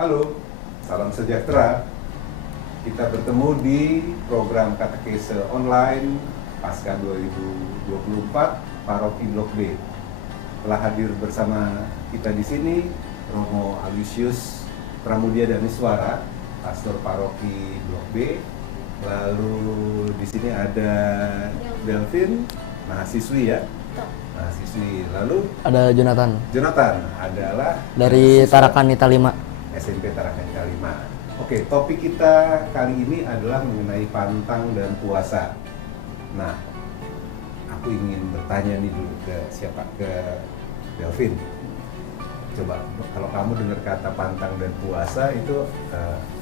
Halo, salam sejahtera. Kita bertemu di program katekese online Pasca 2024 Paroki Blok B. Telah hadir bersama kita di sini Romo Alusius Pramudia Daniswara, Pastor Paroki Blok B. Lalu di sini ada Delvin, mahasiswi ya. Mahasiswi. Lalu Ada Jonathan adalah dari mahasiswa Tarakan Nita 5. SMP Tarakan Nita 5. Oke, topik kita kali ini adalah mengenai pantang dan puasa. Nah, aku ingin bertanya nih dulu ke Delvin. Coba, kalau kamu dengar kata pantang dan puasa itu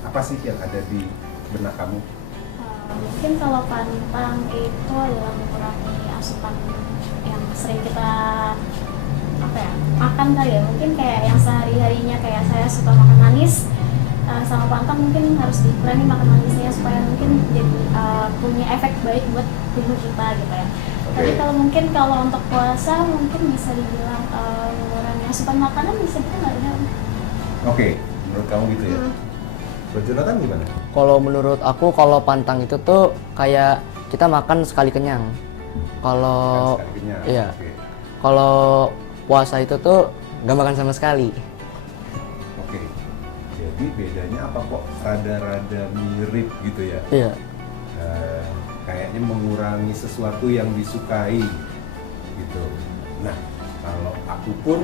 apa sih yang ada di benak kamu? Mungkin kalau pantang itu adalah mengurangi asupan yang sering kita makan kali ya. Mungkin kayak yang sehari-harinya kayak saya suka makan manis, sama pantang mungkin harus dikurangi makan manisnya supaya mungkin jadi punya efek baik buat tubuh kita gitu ya. Tapi kalau untuk puasa mungkin bisa dibilang mengurangi asupan makanan, bisa kita nggak dengar? Oke, menurut kamu gitu ya? Buat Jonathan gimana? Kalau menurut aku, kalau pantang itu tuh kayak kita makan sekali kenyang. Kalau Sekali kenyang, iya. oke. Kalau puasa itu tuh nggak makan sama sekali. Oke, jadi bedanya apa kok rada-rada mirip gitu ya? Iya. Kayaknya mengurangi sesuatu yang disukai gitu. Nah, kalau aku pun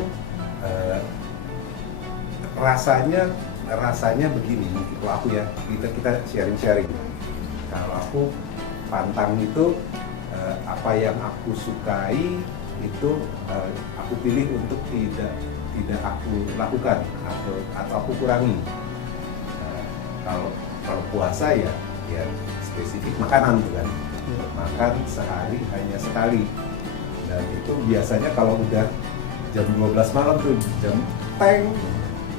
rasanya begini, kalau aku ya, kita sharing. Kalau aku pantang itu apa yang aku sukai itu aku pilih untuk tidak aku lakukan atau aku kurangi. Kalau puasa ya spesifik makanan tuh kan, makan sehari hanya sekali, dan itu biasanya kalau udah jam 12 malam tuh jam teng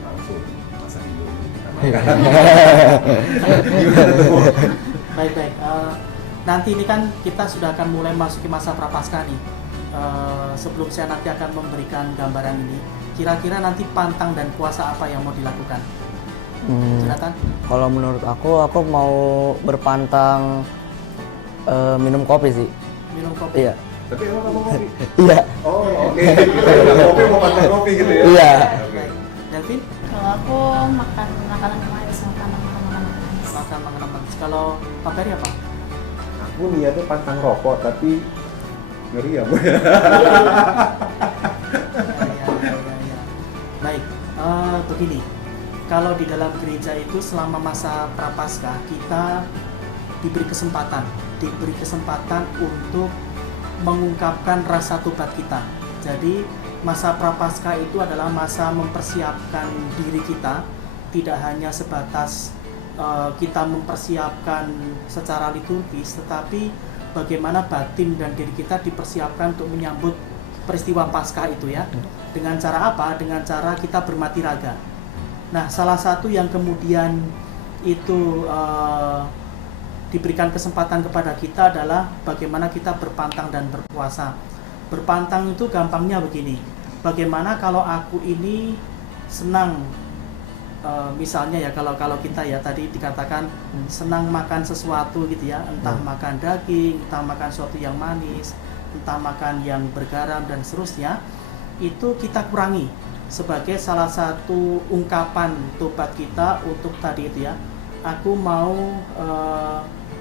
langsung masak Indomie kita makan. Gimana tuh? Baik. Nanti ini kan kita sudah akan mulai masuki masa prapaskah nih. Sebelum saya nanti akan memberikan gambaran ini, kira-kira nanti pantang dan puasa apa yang mau dilakukan? Jonathan? Kalau menurut aku mau berpantang minum kopi sih. Minum kopi? Iya. Tapi emang kamu ngopi? Iya. Oh oke. Kita kopi mau pantang kopi gitu ya? Iya. Baik. Delvin? Kalau aku makan makanan manis, makan makanan manis. Makan makanan manis. Kalau Pak Ferry apa? Aku niatnya pantang rokok tapi ngeri ya Bu. Ya. Baik, begini. Kalau di dalam gereja itu selama masa prapaskah kita diberi kesempatan untuk mengungkapkan rasa tobat kita. Jadi masa prapaskah itu adalah masa mempersiapkan diri kita, tidak hanya sebatas kita mempersiapkan secara liturgis, tetapi bagaimana batin dan diri kita dipersiapkan untuk menyambut peristiwa Paskah itu ya. Dengan cara apa? Dengan cara kita bermati raga. Nah, salah satu yang kemudian itu diberikan kesempatan kepada kita adalah bagaimana kita berpantang dan berpuasa. Berpantang itu gampangnya begini. Bagaimana kalau aku ini senang, misalnya ya kalau kita ya tadi dikatakan senang makan sesuatu gitu ya, entah makan daging, entah makan sesuatu yang manis, entah makan yang bergaram dan seterusnya, itu kita kurangi sebagai salah satu ungkapan tobat kita untuk tadi itu ya, aku mau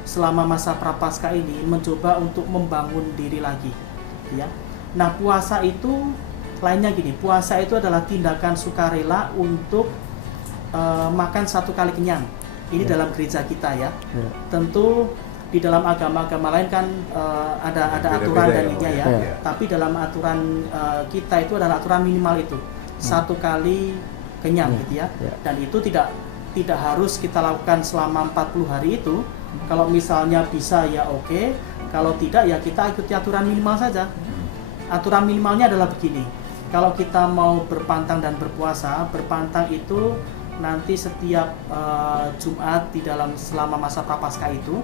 selama masa prapaskah ini mencoba untuk membangun diri lagi ya. Nah, puasa itu lainnya gini, puasa itu adalah tindakan sukarela untuk makan satu kali kenyang. Ini dalam gereja kita ya. Tentu di dalam agama-agama lain kan ada aturan dan ininya ya. Tapi dalam aturan kita itu adalah aturan minimal itu satu kali kenyang gitu ya. Dan itu tidak harus kita lakukan selama 40 hari itu. Kalau misalnya bisa ya oke, kalau tidak ya kita ikuti aturan minimal saja. Aturan minimalnya adalah begini. Kalau kita mau berpantang dan berpuasa, berpantang itu nanti setiap Jumat di dalam selama masa prapaskah itu.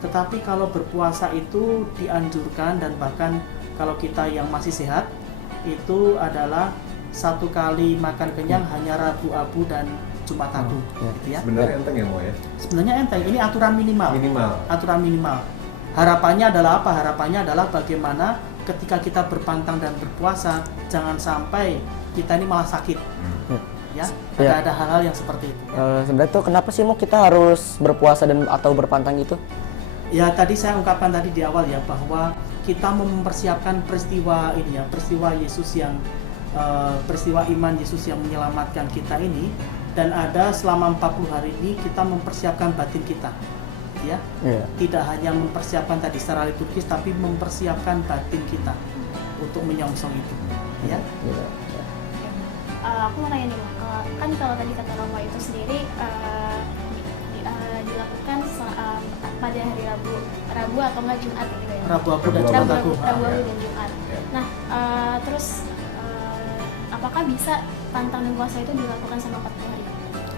Tetapi kalau berpuasa itu dianjurkan, dan bahkan kalau kita yang masih sehat itu adalah satu kali makan kenyang hanya Rabu Abu dan Jumat Agung, ya. gitu ya. Sebenarnya enteng ya Mo ya? Sebenarnya enteng, ini aturan minimal. Minimal. Aturan minimal. Harapannya adalah apa? Harapannya adalah bagaimana ketika kita berpantang dan berpuasa, jangan sampai kita ini malah sakit. Ya, Ya. ada hal-hal yang seperti itu. Sebenarnya tuh kenapa sih mau kita harus berpuasa dan atau berpantang gitu? Ya, tadi saya ungkapkan tadi di awal ya, bahwa kita mempersiapkan peristiwa ini ya, peristiwa Yesus yang peristiwa iman Yesus yang menyelamatkan kita ini, dan ada selama 40 hari ini kita mempersiapkan batin kita, ya. Iya. Tidak hanya mempersiapkan tadi secara liturgis, tapi mempersiapkan batin kita untuk menyongsong itu, ya. Iya. Aku mau tanya nih, Mo. Kan kalau tadi kata Romo itu sendiri dilakukan pada hari Rabu atau enggak Jumat gitu ya? Rabu Abu dan Rabu Jumat Rabu, Agung. Rabu Ya. dan Jumat. Ya. Nah, terus apakah bisa pantang dan puasa itu dilakukan selama 40 hari?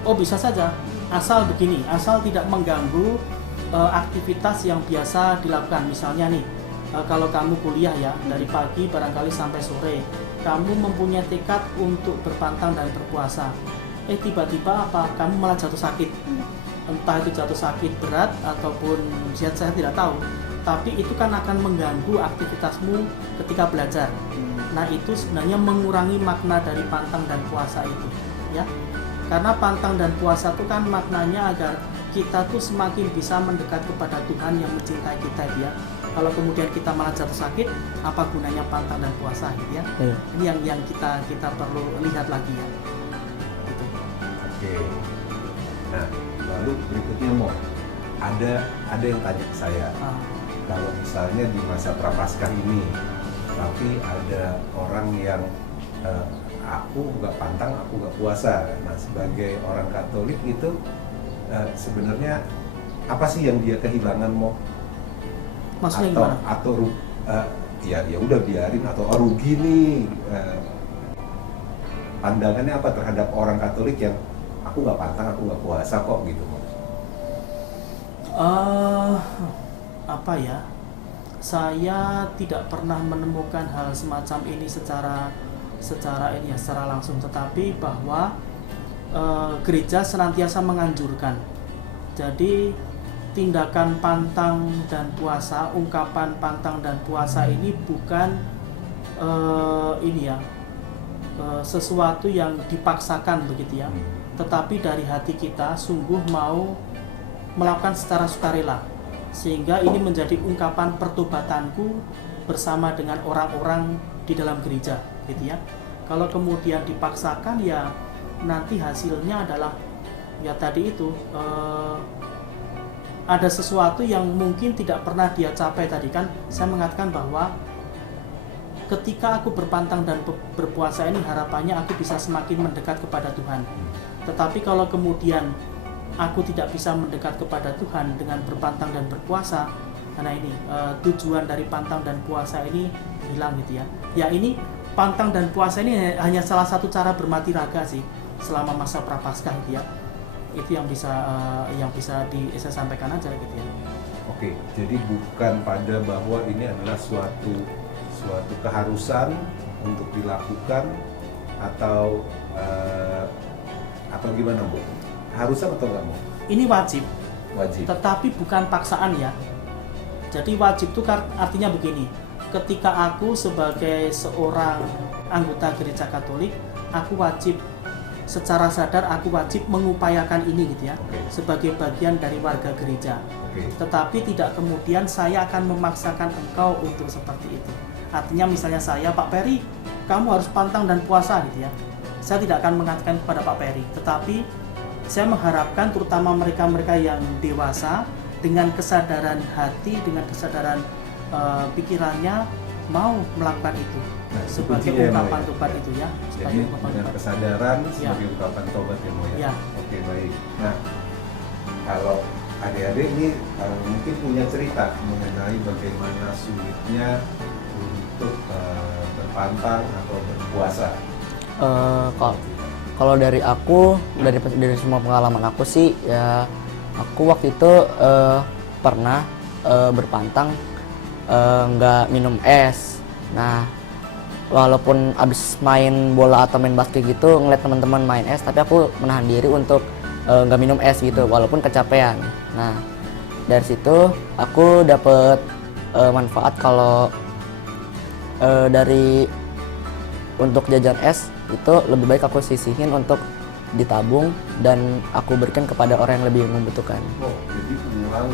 Oh, bisa saja, asal begini, asal tidak mengganggu aktivitas yang biasa dilakukan. Misalnya nih, kalau kamu kuliah ya, dari pagi barangkali sampai sore, kamu mempunyai tekad untuk berpantang dan berpuasa. Tiba-tiba apa? Kamu malah jatuh sakit. Entah itu jatuh sakit berat ataupun saya tidak tahu. Tapi itu kan akan mengganggu aktivitasmu ketika belajar. Nah, itu sebenarnya mengurangi makna dari pantang dan puasa itu, ya. Karena pantang dan puasa itu kan maknanya agar kita tuh semakin bisa mendekat kepada Tuhan yang mencintai kita, ya. Kalau kemudian kita malah jatuh sakit, apa gunanya pantang dan puasa, ya? Iya. Ini yang kita perlu lihat lagi, ya. Gitu. Oke. Nah, lalu berikutnya Mo, ada yang tanya ke saya, Ah, kalau misalnya di masa Prapaskah ini, tapi ada orang yang aku nggak pantang, aku nggak puasa. Nah, sebagai orang Katolik itu sebenarnya apa sih yang dia kehilangan Mo? maksudnya atau gimana? atau ya udah biarin, atau rugi nih, pandangannya apa terhadap orang Katolik yang aku nggak pantang, aku nggak puasa kok gitu Mo? Apa ya? Saya tidak pernah menemukan hal semacam ini secara langsung, tetapi bahwa gereja senantiasa menganjurkan. Jadi tindakan pantang dan puasa, ungkapan pantang dan puasa ini bukan sesuatu yang dipaksakan begitu ya, tetapi dari hati kita sungguh mau melakukan secara sukarela, sehingga ini menjadi ungkapan pertobatanku bersama dengan orang-orang di dalam gereja, gitu ya. Kalau kemudian dipaksakan, ya nanti hasilnya adalah ya tadi itu ada sesuatu yang mungkin tidak pernah dia capai. Tadi kan saya mengatakan bahwa ketika aku berpantang dan berpuasa ini, harapannya aku bisa semakin mendekat kepada Tuhan. Tetapi kalau kemudian aku tidak bisa mendekat kepada Tuhan dengan berpantang dan berpuasa, karena ini tujuan dari pantang dan puasa ini hilang, gitu ya. Ya, ini pantang dan puasa ini hanya salah satu cara bermati raga sih selama masa Prapaskah, gitu ya. Itu yang bisa saya sampaikan aja, gitu ya. Oke, jadi bukan pada bahwa ini adalah suatu keharusan untuk dilakukan, atau gimana Bu? Harusan atau enggak Bu? Ini wajib, Wajib. tetapi bukan paksaan ya. Jadi wajib itu artinya begini, ketika aku sebagai seorang anggota gereja Katolik, aku wajib secara sadar, aku wajib mengupayakan ini, gitu ya, sebagai bagian dari warga gereja. Tetapi tidak kemudian saya akan memaksakan engkau untuk seperti itu. Artinya misalnya saya, Pak Peri, kamu harus pantang dan puasa, gitu ya. Saya tidak akan mengatakan kepada Pak Peri, tetapi saya mengharapkan terutama mereka-mereka yang dewasa dengan kesadaran hati, dengan kesadaran pikirannya mau melakukan itu. Nah, sebagai kuncinya, ungkapan Mo, ya. tobat itu ya, Jadi sebagai ungkapan dengan tobat. kesadaran sebagai Ya. ungkapan tobat ya Mo ya. Ya. Oke, baik. Nah, kalau adik-adik ini mungkin punya cerita mengenai bagaimana sulitnya untuk berpantang atau berpuasa. Kalau dari aku, dari semua pengalaman aku sih, ya aku waktu itu pernah berpantang nggak minum es. Nah, walaupun abis main bola atau main basket gitu ngeliat teman-teman main es, tapi aku menahan diri untuk nggak minum es gitu walaupun kecapean. Nah dari situ aku dapet manfaat kalau dari untuk jajan es itu lebih baik aku sisihin untuk ditabung dan aku berikan kepada orang yang lebih membutuhkan. Oh, jadi uang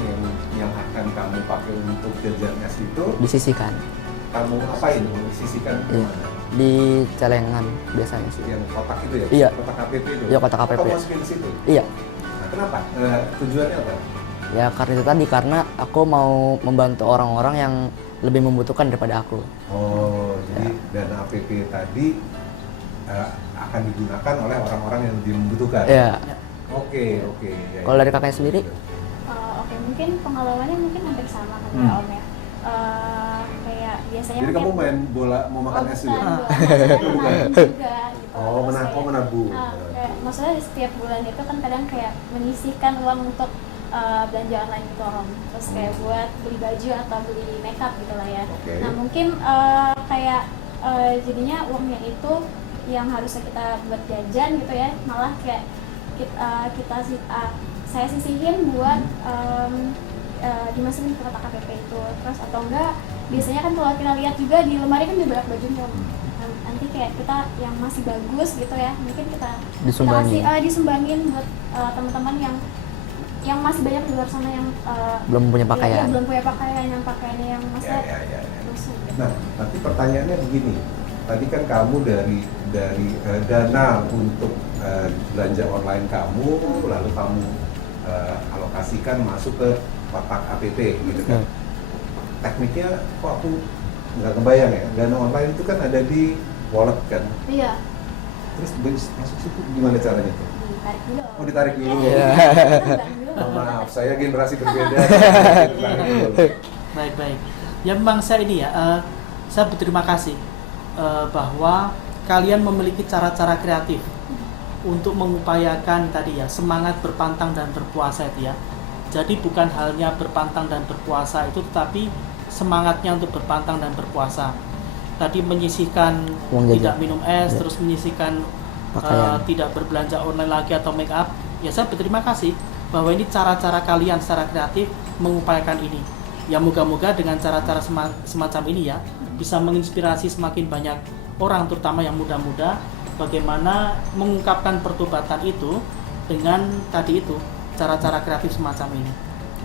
yang akan kamu pakai untuk jajan es itu Disisihkan kamu apain? Sisihkan ke Iya. mana? di celengan biasanya sih. Yang kotak itu ya? Iya. Kotak KPP itu? Iya, kotak KPP. Kamu masukin ke situ? Iya. Nah, kenapa? Tujuannya apa? Ya karena itu tadi, karena aku mau membantu orang-orang yang lebih membutuhkan daripada aku. Oh, jadi dana APP tadi akan digunakan oleh orang-orang yang lebih membutuhkan? Ya. Oke. Ya, Kalau dari kakaknya sendiri? Oke, mungkin pengalamannya mungkin hampir sama kan ya Om ya. Kayak biasanya Jadi kamu mungkin- main bola mau makan es juga? bukan, maksudnya menabung juga gitu. Oh, Terus kayak- menabung. kayak, maksudnya di setiap bulan itu kan kadang kayak menyisihkan uang untuk belanja online gitu Om. Terus kayak buat beli baju atau beli makeup gitu lah ya. Oke. Nah mungkin kayak jadinya uangnya itu yang harusnya kita buat jajan gitu ya, malah kayak saya sisihin buat dimasukin ke kotak KPP itu. Terus atau enggak biasanya kan kalau kita lihat juga di lemari kan ada banyak baju nih Om. Nanti kayak kita yang masih bagus gitu ya, mungkin kita Disumbangin. kasih disumbangin buat teman-teman yang masih banyak di luar sana yang Belum punya pakaian. belum punya pakaian, yang pakaiannya yang masih Ya. busuk gitu. Nah, nanti pertanyaannya begini. Tadi kan kamu dari dana untuk belanja online kamu, lalu kamu alokasikan masuk ke kotak APP gitu kan. Tekniknya kok aku nggak kebayang ya. Dana online itu kan ada di wallet kan. Iya, Terus masuk situ gimana caranya tuh? ditarik dulu. Oh, ditarik dulu. Iya. Maaf, saya generasi berbeda. Ditarik dulu. Baik. Ya memang saya ini ya, saya berterima kasih bahwa kalian memiliki cara-cara kreatif untuk mengupayakan tadi ya semangat berpantang dan berpuasa itu ya. Jadi bukan halnya berpantang dan berpuasa itu, tetapi semangatnya untuk berpantang dan berpuasa. Tadi menyisihkan Uang jajan. tidak minum es, Ya. terus menyisihkan Pakaian. tidak berbelanja online lagi atau make up. Ya saya berterima kasih bahwa ini cara-cara kalian secara kreatif mengupayakan ini. Ya moga-moga dengan cara-cara semacam ini ya bisa menginspirasi semakin banyak orang, terutama yang muda-muda, bagaimana mengungkapkan pertobatan itu dengan tadi itu cara-cara kreatif semacam ini.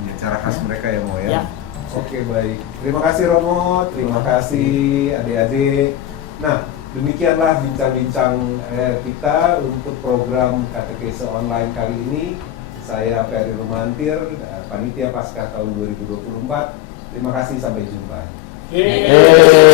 Ya, cara khas mereka ya Mo ya. Ya. Oke, baik. Terima kasih Romo, terima kasih adik-adik. Nah, demikianlah bincang-bincang kita untuk program Katekese Online kali ini. Saya Ferry Rumantir, panitia Paskah tahun 2024. Terima kasih, sampai jumpa. Yeay.